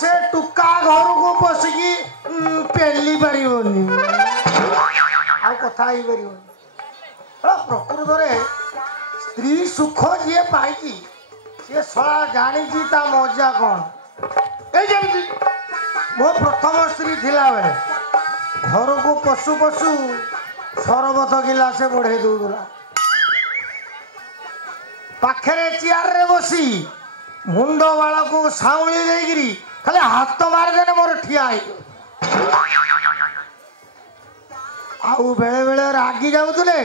से टुका घर को पशिकी पेली पारिबनी आ कथा ही पारिबनी प्रकृत रे स्त्री सुख जी पाई सी सला जानी ता मजा कौन ए मो प्रथम स्त्री थिला बेले घर को पशु पशु सरबत गिलासे बढ़े दूला पाखरे चेयर रे बसी मुंड बाल को साउली देगिरी खाली हाथ मारदेने मोर ठिया आउ बेले बेले रागी जाउतले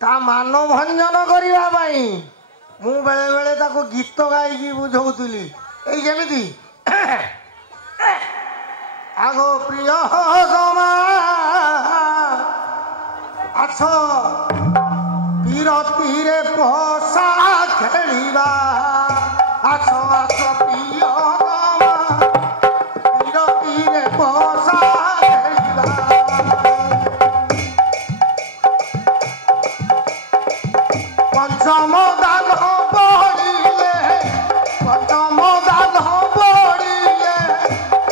ता मान भंजन करिवा पई मु बेले बेले ताको गीत गाई बुझौतली एई जेमिति आगो प्रिय समा आछो पीरती रे पोसा खेलिबा आछो आछो प्रिय समा पीरती रे पोसा खेलिबा पंचम दान पड़िले पंचम दान पड़िले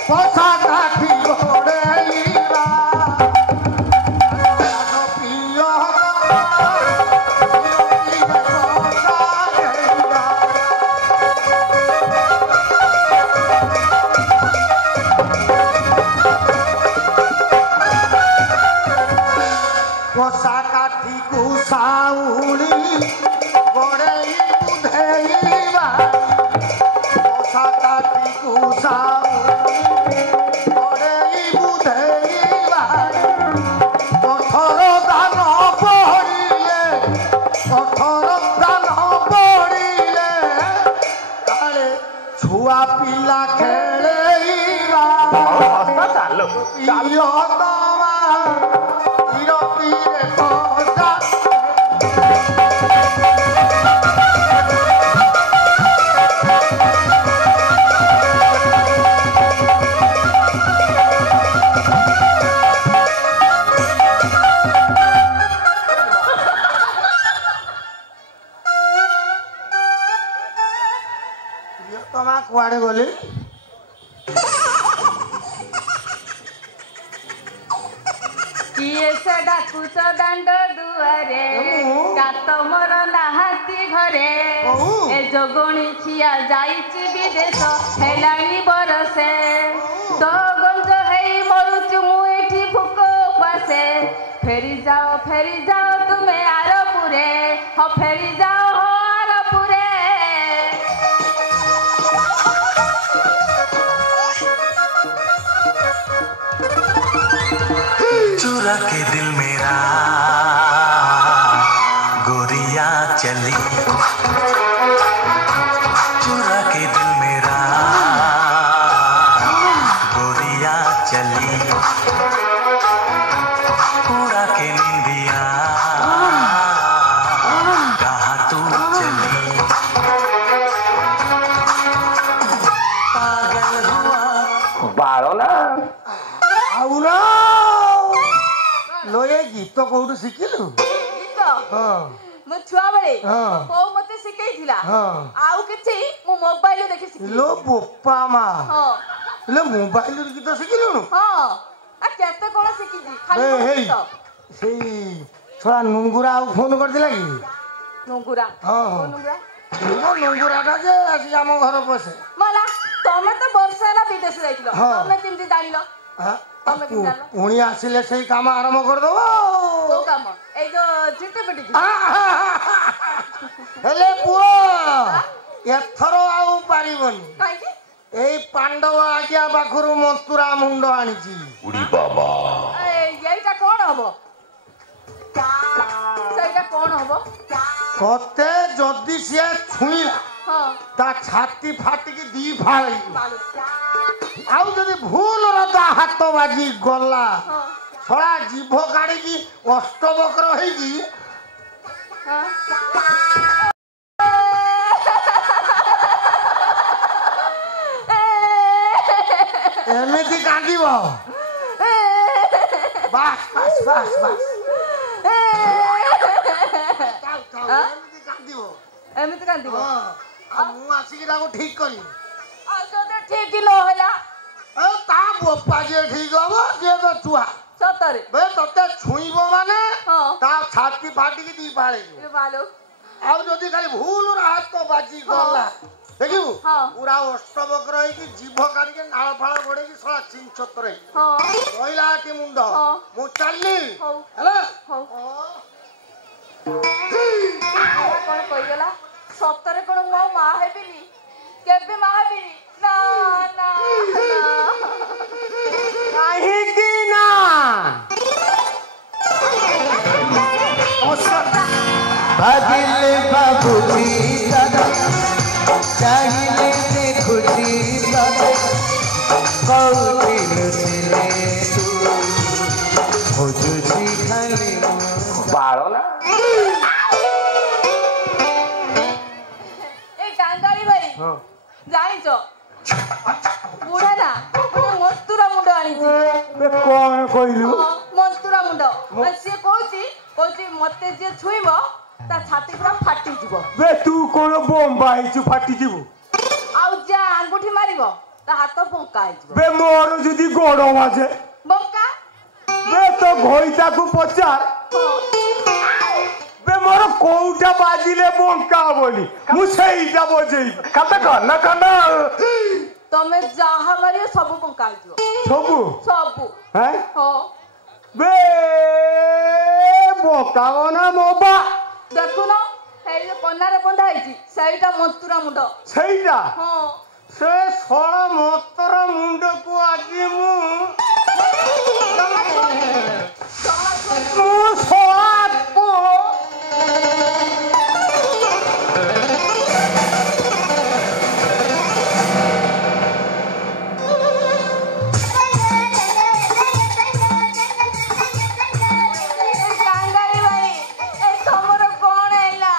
पोसा काठी घोड़ेलिबा आछो प्रिय पोसा काठी को साउली गोड़ई बुधेलिबा पोसा काठी को साउली गोड़ई बुधेलिबा पत्थर दान पड़िले पत्थर दान पड़िले काले छुआ पिला खेलेइबा चलो चलो कुआड़े गले किए से डाकुच दांड दुआरे कात मोर नाहाती घरे ए जोगणी छिया जाइछि विदेश हेलानी बरसे तो गंज हेई मरुचु मु एठी भूक उपासे फेरी जाओ तुमे आरपुरे हो फेरी जाओ हो आरपुरे चुरा के दिल मेरा गोरिया चली चुरा के दिल मेरा गोरिया चली उड़ा के निंदिया कहाँ तू चली पागल हुआ बारो ना आउ ना लोए गीत कोउठु शिखिलु गीत हां मु छुआ बळे हाँ। को मते सिकेइथिला हाँ। आउ किछि मु मोबाइल देखि सिखि लो बोपा मा हां ले मोबाइल रे गीत शिखिलु हां आ केते कोन सिकिछि खाली ए मोर हे गीत सेई छोरा नुंगुरा आउ फोन कर दिला कि नुंगुरा हाँ, हाँ। को नुंगुरा एगो नुंगुरा का जे आसी हम घर पसे मला तमे तो वर्षा होला विदेश जाइतिलो हाँ। तमे केमति जानिलो तमे केमति जानिलो पुणी आसिले सेई काम आरंभ कर दबो को काम ए जो चिट्टे पेटी हेले पुओ एथर आउ पारिबनी काई कि एई पांडव आज्ञा पाखरु मंतुरा मुंड आनिची उड़ी बाबा ए येटा कोन हबो सेटा कोन हबो कते जदि से छुईला हां ता छाती फाटी की दी फाड़ी चालू आउ जदि भूल रदा हाथ बाजी गला हां छड़ा जीभ काढ़ी की अष्टवक्र होई की हां एमिति कांदिब बास बास बास बास ताऊ ताऊ एमिति कांदिब एमिति कांदिबो हां आ मु आसी की ताको ठीक करी ଯଦି ଠିକ ନ ହେଲା ତା ବୋପା ଯେ ଠିକ ହବ ଯେ ତ ଛୁଆ ସତରେ ବେ ତତେ ଛୁଇଁବ ମାନେ ହଁ ତା ଛାତି ଫାଟିକି ଦି ପାଳିଯିବ ଏ ମାଲୋ ଆଉ ଯଦି ଖାଲି ଭୁଲ ହାତ ବାଜି ଗଲା ଦେଖିବୁ ହଁ। ପୁରା ଅଷ୍ଟବକ୍ର ହେଇକି ଜିଭ କାଢିକି ନାଳ ଫାଳ ଗୋଡେଇକି ଶଳା ଚିଞ୍ଚତ୍ର ହେଇକି ହଁ କହିଲା କି ମୁଣ୍ଡ ହଁ। ମୁଁ ଚାଲିଲି ହଉ ହେଲା ହଉ କଣ କହିଗଲା ସତରେ କଣ ମୁଁ ଆଉ ମା ହେବିନି କେବେ ମା ହେବିନି ନା ନା କାହିଁକି ନା भागिले बाबूजी दादा चाहिए देखुजी बाबू कौटिल सिले तू खोजुजी खाली बाळ ना ଏ କାଙ୍ଗାଳି ଭାଇ ଜାଣିଛ ବୁଢା ନା ଗୋଟେ ମସ୍ତୁରା ମୁଣ୍ଡ ଆଣିଛି କଣ କହିଲୁ ହଁ, ମସ୍ତୁରା ମୁଣ୍ଡ ଆଉ ସିଏ କହୁଛି ମତେ ଯିଏ ଛୁଇଁବ ତା ଛାତି ପୁରା ଫାଟିଯିବ ବେ ତୁ କଣ ବୋମ୍ବା ହେଇଛୁ ଫାଟିଯିବୁ ଆଉ ଯିଏ ଆଙ୍ଗୁଠି ମାରିବ ତା ହାତ ବଙ୍କା ହେଇଯିବ ବେ ମୋର ଯଦି ଗୋଡ ବାଜେ ବଙ୍କା ବେ ତ ଘଇତାକୁ ପଚାର ବେ ମୋର କୋଉଟା ବାଜିଲେ ବଙ୍କା ହବନି ମୁଁ ସେଇଟା ବଜେଇ କାଟା କନ କନ ତମେ ଯାହା ମାରିବ ସବୁ ବଙ୍କା ହେଇଯିବ ସବୁ ସବୁ ହେଁ ହଁ ବେ ବଙ୍କାବ ନା ମୋ ବା ଦେଖୁନ ଏଇ ଯୋଉ କନାରେ ବନ୍ଧା ହେଇଛି ସେଇଟା ମସ୍ତୁରା ମୁଣ୍ଡ ସେଇଟା ହଁ ସେ ଷୋଳ ମତର ମୁଣ୍ଡକୁ ଆଜି ମୁଁ ଶଳାକୁ କାଙ୍ଗାଳି ଭାଇ ଏ ତମର କଣ ହେଲା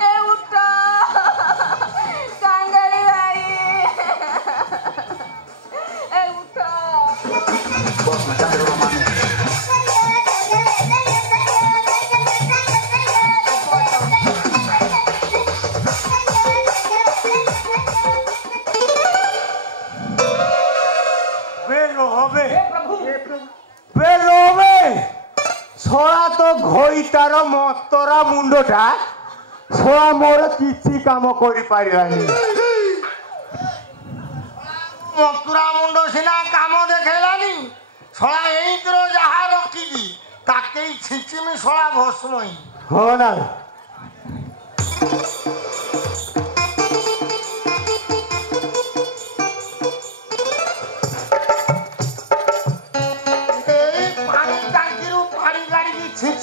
ଏ ଉଠ କାଙ୍ଗାଳି ଭାଇ ଏ ଉଠ ଛଳା ତ ଘଇତାର ମତରା ମୁଣ୍ଡଟା ଛଳା ମୋର କିଛି କାମ କରିପାରିଲାନି ମତୁରା ମୁଣ୍ଡ ସିନା କାମ ଦେଖେଇଲାନି ଛଳା ଏଇଥିର ଯାହା ରଖିଛି ତାକେ ଛିଞ୍ଚିମି ଛଳା ଭସ୍ମ ହଁ ନା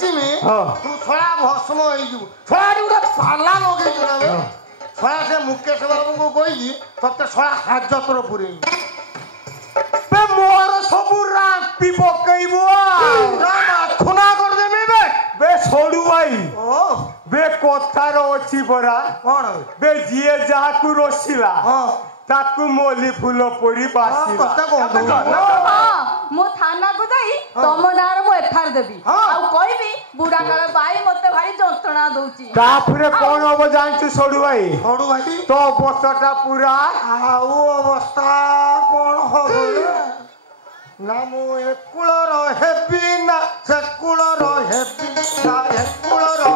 तू थोड़ा भस्म हो थोड़ा गोटे पाला लगे थोड़ा से मुकेश बाबू को कही तते थोड़ा हाजतर पुरे मोर सब रापी पकईब माथुना करदेमी बे छोड़ू भाई बे कथार अच्छी परा कौन बे जीए जहा को रसिला ताकू मोली फूल पड़ी बासी ମୁଁ ଥାନାକୁ ଯାଇ ତମ ନାଁରେ ମୁଁ ଏଫଆଇଆର ଦେବି ଆଉ କହିବି ବୁଢା କାଳ ବାଇ ମତେ ଭାରି ଯନ୍ତ୍ରଣା ଦଉଛି ତାପରେ କଣ ହବ ଜାଣିଛୁ ସଡୁ ଭାଇ ତ ଅବସ୍ଥାଟା ପୁରା ଆଉ ଅବସ୍ଥା କଣ ହବ ନା ମୁଁ ଏ କୂଳର ହେବି ନା ସେ କୂଳର ହେବି ନା ଏ କୂଳର